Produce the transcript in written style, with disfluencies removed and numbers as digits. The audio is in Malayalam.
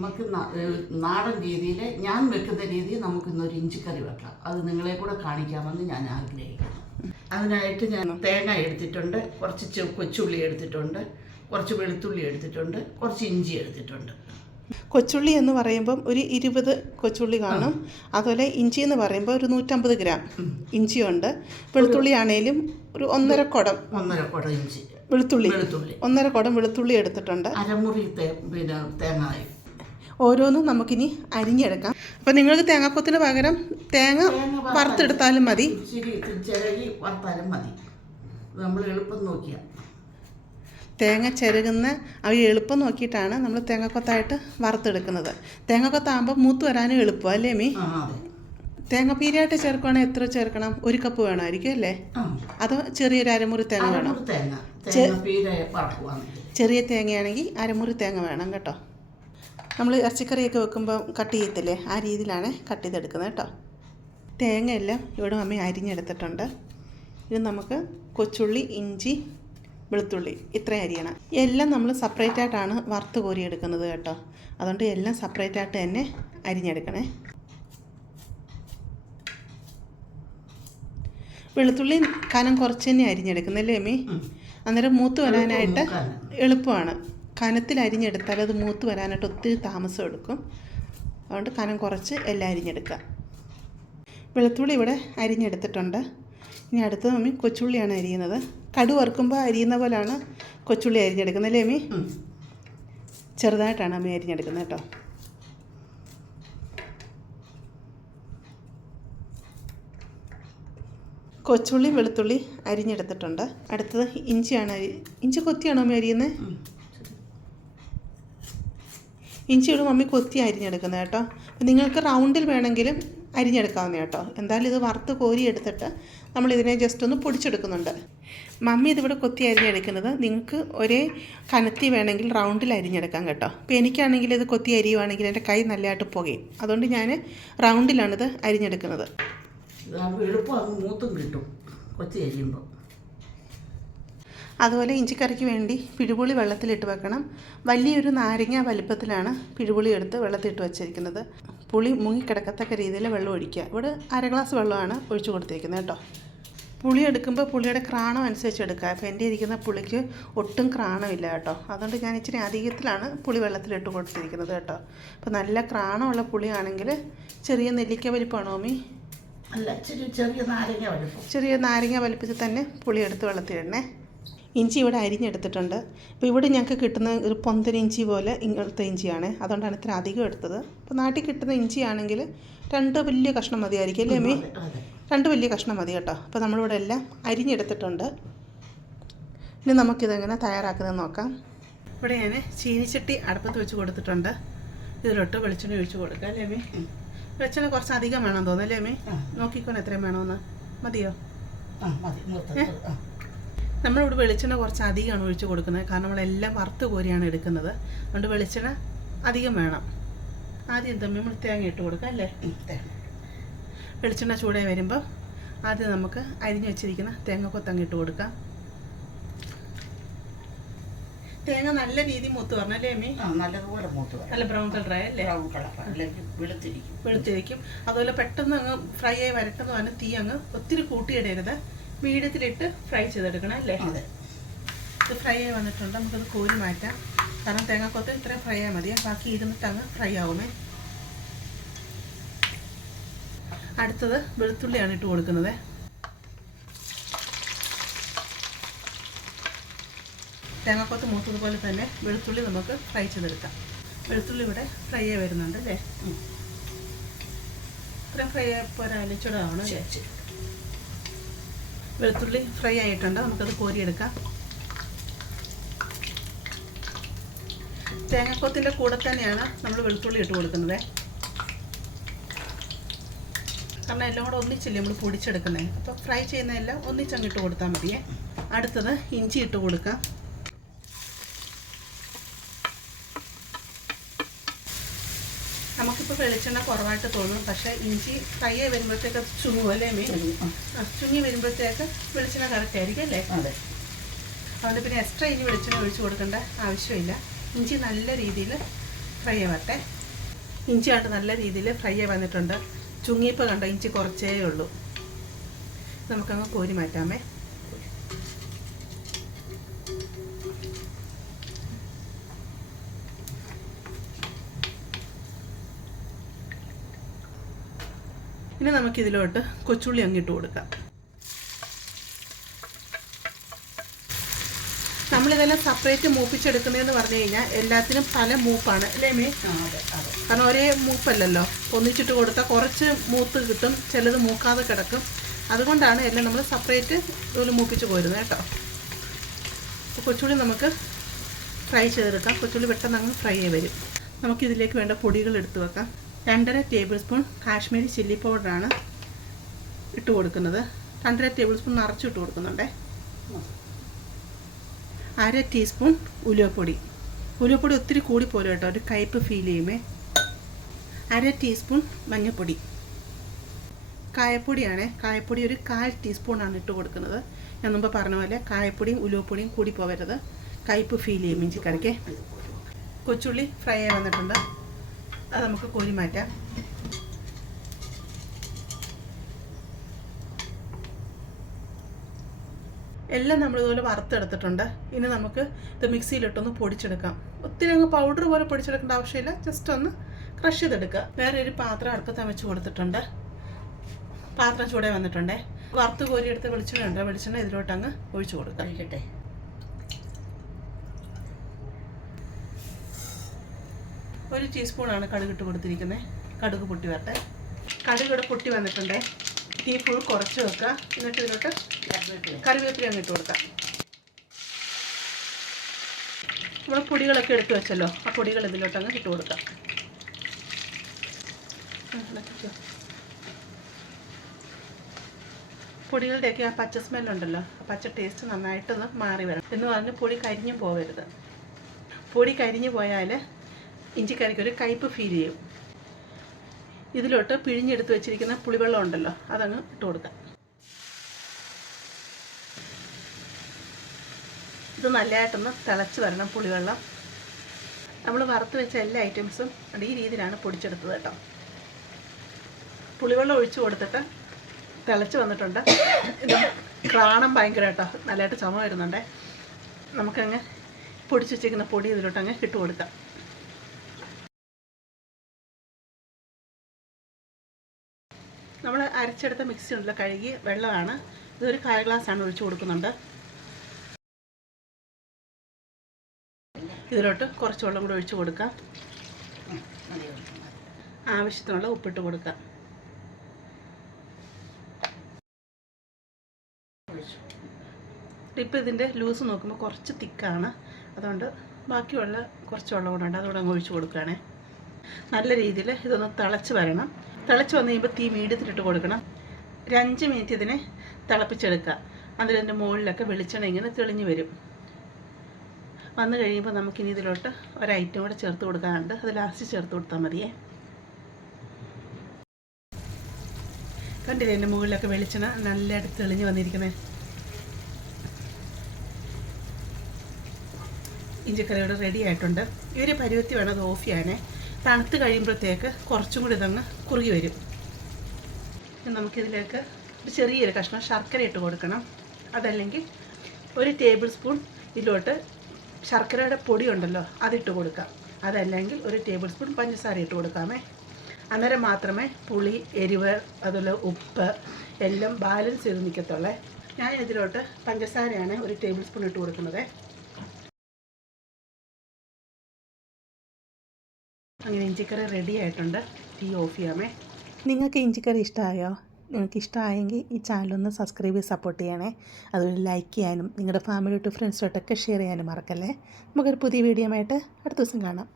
നമുക്ക് നാടൻ രീതിയിൽ ഞാൻ വെക്കുന്ന രീതിയിൽ നമുക്കിന്നൊരു ഇഞ്ചിക്കറി വെക്കാം. അത് നിങ്ങളെ കൂടെ കാണിക്കാമെന്ന് ഞാൻ ആഗ്രഹിക്കുന്നു. അതിനായിട്ട് ഞാൻ തേങ്ങ എടുത്തിട്ടുണ്ട്, കുറച്ച് കൊച്ചുള്ളി എടുത്തിട്ടുണ്ട്, കുറച്ച് വെളുത്തുള്ളി എടുത്തിട്ടുണ്ട്, കുറച്ച് ഇഞ്ചി എടുത്തിട്ടുണ്ട്. കൊച്ചുള്ളി എന്ന് പറയുമ്പം ഒരു 20 കൊച്ചുള്ളി കാണും. അതുപോലെ ഇഞ്ചി എന്ന് പറയുമ്പോൾ ഒരു 150 ഗ്രാം ഇഞ്ചിയുണ്ട്. വെളുത്തുള്ളി ആണേലും ഒരു 1.5 കുടം ഇഞ്ചി വെളുത്തുള്ളി 1.5 കുടം വെളുത്തുള്ളി എടുത്തിട്ടുണ്ട്. അരമുറി തേങ്ങ. ഓരോന്നും നമുക്കിനി അരിഞ്ഞെടുക്കാം. അപ്പം നിങ്ങൾക്ക് തേങ്ങാക്കൊത്തിന് പകരം തേങ്ങ വറുത്തെടുത്താലും മതി, ചിരകി വറുത്താലും മതി. നമ്മൾ എളുപ്പം നോക്കിയാൽ തേങ്ങ ചിരകുന്ന ആ എളുപ്പം നോക്കിയിട്ടാണ് നമ്മൾ തേങ്ങാക്കൊത്തായിട്ട് വറുത്തെടുക്കുന്നത്. തേങ്ങാക്കൊത്താകുമ്പോൾ മൂത്ത് വരാനും എളുപ്പം അല്ലേ മീ? തേങ്ങ പീരിയായിട്ട് ചേർക്കുകയാണെങ്കിൽ എത്ര ചേർക്കണം? 1 കപ്പ് വേണമായിരിക്കും അല്ലേ? അതോ ചെറിയൊരു അരമുറി തേങ്ങ വേണം? ചെറിയ തേങ്ങയാണെങ്കിൽ അരമുറി തേങ്ങ വേണം കേട്ടോ. നമ്മൾ ഇറച്ചിക്കറിയൊക്കെ വെക്കുമ്പോൾ കട്ട് ചെയ്യത്തില്ലേ, ആ രീതിയിലാണ് കട്ട് ചെയ്തെടുക്കുന്നത് കേട്ടോ. തേങ്ങയെല്ലാം ഇവിടെ മമ്മി അരിഞ്ഞെടുത്തിട്ടുണ്ട്. ഇനി നമുക്ക് കൊച്ചുള്ളി, ഇഞ്ചി, വെളുത്തുള്ളി ഇത്രയും അരിയണം. എല്ലാം നമ്മൾ സെപ്പറേറ്റ് ആയിട്ടാണ് വറുത്ത് കോരിയെടുക്കുന്നത് കേട്ടോ. അതുകൊണ്ട് എല്ലാം സെപ്പറേറ്റ് ആയിട്ട് തന്നെ അരിഞ്ഞെടുക്കണേ. വെളുത്തുള്ളി കനം കുറച്ച് തന്നെ അരിഞ്ഞെടുക്കുന്നല്ലേ അമ്മി? അന്നേരം മൂത്ത് വരാനായിട്ട് എളുപ്പമാണ്. കനത്തിൽ അരിഞ്ഞെടുത്താൽ അത് മൂത്ത് വരാനായിട്ട് ഒത്തിരി താമസം എടുക്കും. അതുകൊണ്ട് കനം കുറച്ച് എല്ലാം അരിഞ്ഞെടുക്കുക. വെളുത്തുള്ളി ഇവിടെ അരിഞ്ഞെടുത്തിട്ടുണ്ട്. ഇനി അടുത്തത് മമ്മി കൊച്ചുള്ളിയാണ് അരിയുന്നത്. കടു വറുക്കുമ്പോൾ അരിയുന്ന പോലെയാണ് കൊച്ചുള്ളി അരിഞ്ഞെടുക്കുന്നത് അല്ലേ അമ്മി? ചെറുതായിട്ടാണ് അമ്മി അരിഞ്ഞെടുക്കുന്നത് കേട്ടോ. കൊച്ചുള്ളി, വെളുത്തുള്ളി അരിഞ്ഞെടുത്തിട്ടുണ്ട്. അടുത്തത് ഇഞ്ചിയാണ്. ഇഞ്ചി കൊത്തിയാണോ അമ്മി അരിയുന്നത്? ഇഞ്ചി ഇവിടെ മമ്മി കൊത്തി അരിഞ്ഞെടുക്കുന്നത് കേട്ടോ. നിങ്ങൾക്ക് റൗണ്ടിൽ വേണമെങ്കിലും അരിഞ്ഞെടുക്കാവുന്ന കേട്ടോ. എന്തായാലും ഇത് വറുത്ത് കോരി എടുത്തിട്ട് നമ്മളിതിനെ ജസ്റ്റ് ഒന്ന് പൊടിച്ചെടുക്കുന്നുണ്ട്. മമ്മി ഇതിവിടെ കൊത്തി അരിഞ്ഞെടുക്കുന്നത്. നിങ്ങൾക്ക് ഒരേ കനത്തി വേണമെങ്കിൽ റൗണ്ടിൽ അരിഞ്ഞെടുക്കാം കേട്ടോ. ഇപ്പോൾ എനിക്കാണെങ്കിൽ ഇത് കൊത്തി അരിയുവാണെങ്കിൽ എൻ്റെ കൈ നല്ലതായിട്ട് പുകയും. അതുകൊണ്ട് ഞാൻ റൗണ്ടിലാണിത് അരിഞ്ഞെടുക്കുന്നത്. അതുപോലെ ഇഞ്ചിക്കറിക്ക് വേണ്ടി പിഴുപുളി വെള്ളത്തിലിട്ട് വെക്കണം. വലിയൊരു നാരങ്ങ വലിപ്പത്തിലാണ് പിഴുപുളി എടുത്ത് വെള്ളത്തിലിട്ട് വെച്ചിരിക്കുന്നത്. പുളി മുങ്ങിക്കിടക്കത്തക്ക രീതിയിൽ വെള്ളം ഒഴിക്കുക. ഇവിടെ 1/2 ഗ്ലാസ് വെള്ളമാണ് ഒഴിച്ചു കൊടുത്തിരിക്കുന്നത് കേട്ടോ. പുളി എടുക്കുമ്പോൾ പുളിയുടെ ക്രാണം അനുസരിച്ച് എടുക്കുക. അപ്പോൾ എൻ്റെ ഇരിക്കുന്ന പുളിക്ക് ഒട്ടും ക്രാണമില്ല കേട്ടോ. അതുകൊണ്ട് ഞാൻ ഇച്ചിരി അധികത്തിലാണ് പുളി വെള്ളത്തിലിട്ട് കൊടുത്തിരിക്കുന്നത് കേട്ടോ. അപ്പോൾ നല്ല ക്രാണമുള്ള പുളിയാണെങ്കിൽ ചെറിയ നെല്ലിക്ക വലിപ്പമാണോ മമ്മി? അല്ല, ചെറിയ നാരങ്ങ വലിപ്പത്തിൽ തന്നെ പുളി എടുത്ത് വെള്ളത്തിലിടണേ. ഇഞ്ചി ഇവിടെ അരിഞ്ഞെടുത്തിട്ടുണ്ട്. അപ്പോൾ ഇവിടെ ഞങ്ങൾക്ക് കിട്ടുന്ന ഒരു പൊന്തൻ ഇഞ്ചി പോലെ ഇങ്ങനത്തെ ഇഞ്ചിയാണ്. അതുകൊണ്ടാണ് ഇത്ര അധികം എടുത്തത്. അപ്പോൾ നാട്ടിൽ കിട്ടുന്ന ഇഞ്ചിയാണെങ്കിൽ 2 വലിയ കഷ്ണം മതിയായിരിക്കും അല്ലേ അമ്മി? 2 വലിയ കഷ്ണം മതി കേട്ടോ. അപ്പോൾ നമ്മളിവിടെ എല്ലാം അരിഞ്ഞെടുത്തിട്ടുണ്ട്. ഇനി നമുക്കിതെങ്ങനെ തയ്യാറാക്കുന്നതെന്ന് നോക്കാം. ഇവിടെ ഞാൻ ചീനിച്ചട്ടി അടുപ്പത്ത് വെച്ച് കൊടുത്തിട്ടുണ്ട്. ഇതിലോട്ട് വെളിച്ചെണ്ണ ഒഴിച്ച് കൊടുക്കാം അല്ലേ അമ്മി? വെളിച്ചെണ്ണ കുറച്ച് അധികം വേണം തോന്നുന്നു അല്ലേ അമ്മി? നോക്കിക്കോണം എത്രയും വേണമെന്ന്. മതിയോ? നമ്മളിവിടെ വെളിച്ചെണ്ണ കുറച്ച് അധികമാണ് ഒഴിച്ച് കൊടുക്കുന്നത്. കാരണം നമ്മളെല്ലാം വറുത്ത് കോരിയാണ് എടുക്കുന്നത്. അതുകൊണ്ട് വെളിച്ചെണ്ണ അധികം വേണം. ആദ്യം നമ്മൾ തേങ്ങ ഇട്ട് കൊടുക്കാം അല്ലേ? വെളിച്ചെണ്ണ ചൂടായി വരുമ്പോൾ ആദ്യം നമുക്ക് അരിഞ്ഞ് വെച്ചിരിക്കുന്ന തേങ്ങക്കൊത്തങ്ങ് ഇട്ട് കൊടുക്കാം. തേങ്ങ നല്ല രീതിയിൽ മൂത്ത് വരണം അല്ലേ അമ്മി? നല്ലതുപോലെ മൂത്ത് വരണം. നല്ല ബ്രൗൺ കളറായി അല്ലേ? വെളുത്തിരിക്കും. അതുപോലെ പെട്ടെന്ന് അങ്ങ് ഫ്രൈ ആയി വരട്ടെന്ന് പറഞ്ഞാൽ തീ അങ്ങ് ഒത്തിരി കൂട്ടിയിടരുത്. മീഡിയത്തിലിട്ട് ഫ്രൈ ചെയ്തെടുക്കണം അല്ലേ? ഇത് ഫ്രൈ ആയി വന്നിട്ടുണ്ട്. നമുക്കത് കോരി മാറ്റാം. കാരണം തേങ്ങാക്കൊത്ത് ഇത്രയും ഫ്രൈ ആയാൽ മതി. ബാക്കി ഇരുന്നിട്ട് അങ്ങ് ഫ്രൈ ആവുമേ. അടുത്തത് വെളുത്തുള്ളിയാണ് ഇട്ട് കൊടുക്കുന്നത്. തേങ്ങാക്കൊത്ത് മൂത്തതുപോലെ തന്നെ വെളുത്തുള്ളി നമുക്ക് ഫ്രൈ ചെയ്തെടുക്കാം. വെളുത്തുള്ളി ഇവിടെ ഫ്രൈ ആയി വരുന്നുണ്ട് അല്ലേ? ഇത്രയും ഫ്രൈ ആയി പോരാ, ചൂടാവണം അല്ലേ? വെളുത്തുള്ളി ഫ്രൈ ആയിട്ടുണ്ട്. നമുക്കത് കോരിയെടുക്കാം. തേങ്ങാക്കൊത്തിൻ്റെ കൂടെ തന്നെയാണ് നമ്മൾ വെളുത്തുള്ളി ഇട്ട് കൊടുക്കുന്നത്. കാരണം എല്ലാം കൂടെ ഒന്നിച്ചില്ലേ നമ്മൾ പൊടിച്ചെടുക്കുന്നത്. അപ്പോൾ ഫ്രൈ ചെയ്യുന്നതെല്ലാം ഒന്നിച്ചങ്ങ് ഇട്ട് കൊടുത്താൽ മതിയേ. അടുത്തത് ഇഞ്ചി ഇട്ട് കൊടുക്കാം. നമുക്കിപ്പോൾ വെളിച്ചെണ്ണ കുറവായിട്ട് തോന്നും. പക്ഷേ ഇഞ്ചി ഫ്രൈ ആയി വരുമ്പോഴത്തേക്ക് അത് ചുങ്ങും അല്ലേ മീൻ? ചുങ്ങി വരുമ്പോഴത്തേക്ക് വെളിച്ചെണ്ണ കറക്റ്റ് ആയിരിക്കും അല്ലേ? അതുകൊണ്ട് പിന്നെ എക്സ്ട്രാ ഇനി വെളിച്ചെണ്ണ ഒഴിച്ച് കൊടുക്കേണ്ട ആവശ്യമില്ല. ഇഞ്ചി നല്ല രീതിയിൽ ഫ്രൈ ആവട്ടെ. ഇഞ്ചി ആയിട്ട് നല്ല രീതിയിൽ ഫ്രൈ ആയി വന്നിട്ടുണ്ട്. ചുങ്ങിയപ്പോൾ കണ്ടോ ഇഞ്ചി കുറച്ചേ ഉള്ളൂ. നമുക്കങ്ങ് കോരി മാറ്റാമേ. ഇനി നമുക്കിതിലോട്ട് കൊച്ചുള്ളി അങ്ങിട്ട് കൊടുക്കാം. നമ്മളിതെല്ലാം സെപ്പറേറ്റ് മൂപ്പിച്ചെടുക്കുന്നതെന്ന് പറഞ്ഞു കഴിഞ്ഞാൽ എല്ലാത്തിനും പല മൂപ്പാണ് അല്ലേ മീ? കാരണം ഒരേ മൂപ്പല്ലല്ലോ. ഒന്നിച്ചിട്ട് കൊടുത്താൽ കുറച്ച് മൂത്ത് കിട്ടും, ചിലത് മൂക്കാതെ കിടക്കും. അതുകൊണ്ടാണ് എല്ലാം നമ്മൾ സെപ്പറേറ്റ് ഇതുപോലെ മൂപ്പിച്ച് പോരുന്നത് കേട്ടോ. അപ്പോൾ കൊച്ചുള്ളി നമുക്ക് ഫ്രൈ ചെയ്തെടുക്കാം. കൊച്ചുള്ളി പെട്ടെന്ന് അങ്ങ് ഫ്രൈ ആയി വരും. നമുക്കിതിലേക്ക് വേണ്ട പൊടികൾ എടുത്ത് വെക്കാം. 2.5 ടേബിൾ സ്പൂൺ കാശ്മീരി ചില്ലി പൗഡറാണ് ഇട്ട് കൊടുക്കുന്നത്. 2.5 ടേബിൾ സ്പൂൺ നിറച്ചിട്ട് കൊടുക്കുന്നുണ്ടേ. 1/2 ടീസ്പൂൺ ഉലുവപ്പൊടി. ഉലുവപ്പൊടി ഒത്തിരി കൂടിപ്പോലും കേട്ടോ, ഒരു കയ്പ്പ് ഫീൽ ചെയ്യുമേ. 1/2 ടീസ്പൂൺ മഞ്ഞൾപ്പൊടി. കായപ്പൊടിയാണ്. കായപ്പൊടി ഒരു 1/4 ടീസ്പൂണാണ് ഇട്ട് കൊടുക്കുന്നത്. ഞാൻ മുമ്പ് പറഞ്ഞ പോലെ കായപ്പൊടിയും ഉലുവപ്പൊടിയും കൂടി പോവരുത്, കയ്പ്പ് ഫീൽ ചെയ്യും ഇഞ്ചിക്കറിക്ക്. കൊച്ചുള്ളി ഫ്രൈ ആയി വന്നിട്ടുണ്ട്. അത് നമുക്ക് കോരി മാറ്റാം. എല്ലാം നമ്മളിതുപോലെ വറുത്തെടുത്തിട്ടുണ്ട്. ഇനി നമുക്ക് ഇത് മിക്സിയിലിട്ടൊന്ന് പൊടിച്ചെടുക്കാം. ഒത്തിരി അങ്ങ് പൗഡർ പോലെ പൊടിച്ചെടുക്കേണ്ട ആവശ്യമില്ല, ജസ്റ്റ് ഒന്ന് ക്രഷ് ചെയ്തെടുക്കുക. വേറെ ഒരു പാത്രം അടുപ്പത്ത് വെച്ച് കൊടുത്തിട്ടുണ്ട്. പാത്രം ചൂടായി വന്നിട്ടുണ്ടേ. വറുത്ത് കോരി എടുത്ത് വെളിച്ചെണ്ണ ഉണ്ട്. വെളിച്ചെണ്ണ ഇതിലോട്ട് അങ്ങ് ഒഴിച്ചു കൊടുക്കാം. കഴിക്കട്ടെ. ഒരു ടീസ്പൂണാണ് കടുകിട്ട് കൊടുത്തിരിക്കുന്നത്. കടുക് പൊട്ടി വരട്ടെ. കടുകിവിടെ പൊട്ടി വന്നിട്ടുണ്ടേ. തീ ഫുൾ കുറച്ച് വെക്കുക. എന്നിട്ട് ഇതിലോട്ട് കറിവേപ്പില അങ്ങ് ഇട്ട് കൊടുക്കാം. നമ്മൾ പൊടികളൊക്കെ എടുത്ത് വെച്ചല്ലോ, ആ പൊടികൾ ഇതിലോട്ട് അങ്ങ് ഇട്ട് കൊടുക്കാം. പൊടികളുടെയൊക്കെ ആ പച്ച സ്മെല്ലുണ്ടല്ലോ, ആ പച്ച ടേസ്റ്റ് നന്നായിട്ടൊന്ന് മാറി വരണം. എന്ന് പറഞ്ഞ് പൊടി കരിഞ്ഞു പോകരുത്. പൊടി കരിഞ്ഞു പോയാൽ ഇഞ്ചിക്കറിക്കൊരു കയ്പ്പ് ഫീൽ ചെയ്യും. ഇതിലോട്ട് പിഴിഞ്ഞെടുത്ത് വെച്ചിരിക്കുന്ന പുളിവെള്ളം ഉണ്ടല്ലോ, അതങ്ങ് ഇട്ട് കൊടുക്കാം. ഇത് നല്ലതായിട്ടൊന്ന് തിളച്ച് വരണം പുളിവെള്ളം. നമ്മൾ വറുത്ത് വെച്ച എല്ലാ ഐറ്റംസും ഈ രീതിയിലാണ് പൊടിച്ചെടുത്തത് കേട്ടോ. പുളിവെള്ളം ഒഴിച്ച് കൊടുത്തിട്ട് തിളച്ച് വന്നിട്ടുണ്ട്. ഇത് ക്രാണം ഭയങ്കര കേട്ടോ, നല്ലതായിട്ട് ചുമ വരുന്നുണ്ട്. നമുക്കങ്ങ് പൊടിച്ച് വെച്ചിരിക്കുന്ന പൊടി ഇതിലോട്ടങ്ങ് ഇട്ട് കൊടുക്കാം. നമ്മൾ അരച്ചെടുത്ത മിക്സി ഉണ്ടല്ലോ, കഴുകി വെള്ളമാണ്. ഇതൊരു 1/4 ഗ്ലാസ്സാണ് ഒഴിച്ച് കൊടുക്കുന്നുണ്ട്. ഇതിലോട്ട് കുറച്ച് വെള്ളം കൂടി ഒഴിച്ച് കൊടുക്കാം. ആവശ്യത്തിനുള്ള ഉപ്പിട്ട് കൊടുക്കാം. ഇപ്പം ഇതിൻ്റെ ലൂസ് നോക്കുമ്പോൾ കുറച്ച് തിക്കാണ്, അതുകൊണ്ട് ബാക്കിയുള്ള കുറച്ച് വെള്ളം കൂടെ ഉണ്ട്, അതുകൂടെ അങ്ങ് ഒഴിച്ച് കൊടുക്കുകയാണേ. നല്ല രീതിയിൽ ഇതൊന്ന് തിളച്ച് വരണം. തിളച്ച് വന്ന് കഴിയുമ്പോൾ തീ മീഡിയത്തിലിട്ട് കൊടുക്കണം. ഒരു 5 മിനിറ്റ് ഇതിനെ തിളപ്പിച്ചെടുക്കുക. അതിൻ്റെ മുകളിലൊക്കെ വെളിച്ചെണ്ണ ഇങ്ങനെ തെളിഞ്ഞ് വരും. വന്നു കഴിയുമ്പോൾ നമുക്കിനി ഇതിലോട്ട് ഒരു ഐറ്റം കൂടെ ചേർത്ത് കൊടുക്കാനുണ്ട്. അത് ലാസ്റ്റ് ചേർത്ത് കൊടുത്താൽ മതിയേ. കണ്ടില്ലേ എൻ്റെ മുകളിലൊക്കെ വെളിച്ചെണ്ണ നല്ലതായിട്ട് തെളിഞ്ഞ് വന്നിരിക്കുന്നത്. ഇഞ്ചിക്കറിയോട് റെഡി ആയിട്ടുണ്ട്. ഈ ഒരു പരുവത്തി വേണം അത് ഓഫ് ചെയ്യാനേ. തണുത്ത് കഴിയുമ്പോഴത്തേക്ക് കുറച്ചും കൂടി ഇതങ്ങ് കുറുകി വരും. നമുക്കിതിലേക്ക് ഒരു ചെറിയൊരു കഷ്ണം ശർക്കര ഇട്ട് കൊടുക്കണം. അതല്ലെങ്കിൽ 1 ടേബിൾ സ്പൂൺ ഇതിലോട്ട് ശർക്കരയുടെ പൊടി ഉണ്ടല്ലോ അതിട്ട് കൊടുക്കാം. അതല്ലെങ്കിൽ 1 ടേബിൾ സ്പൂൺ പഞ്ചസാര ഇട്ട് കൊടുക്കാമേ. അന്നേരം മാത്രമേ പുളി, എരിവ്, അതുപോലെ ഉപ്പ് എല്ലാം ബാലൻസ് ചെയ്ത് നിൽക്കത്തുള്ളേ. ഞാൻ ഇതിലോട്ട് പഞ്ചസാരയാണ് 1 ടേബിൾ സ്പൂൺ ഇട്ട് കൊടുക്കുന്നത്. അങ്ങനെ ഇഞ്ചിക്കറി റെഡി ആയിട്ടുണ്ട്. തീ ഓഫ് ചെയ്യാമേ. നിങ്ങൾക്ക് ഇഞ്ചിക്കറി ഇഷ്ടമായോ? നിങ്ങൾക്ക് ഇഷ്ടമായെങ്കിൽ ഈ ചാനലൊന്ന് സബ്സ്ക്രൈബ് ചെയ്ത് സപ്പോർട്ട് ചെയ്യണേ. അതുപോലെ ലൈക്ക് ചെയ്യാനും നിങ്ങളുടെ ഫാമിലിയോട്ട് ഫ്രണ്ട്സോട്ടൊക്കെ ഷെയർ ചെയ്യാനും മറക്കല്ലേ. നമുക്കൊരു പുതിയ വീഡിയോ ആയിട്ട് അടുത്ത ദിവസം കാണാം.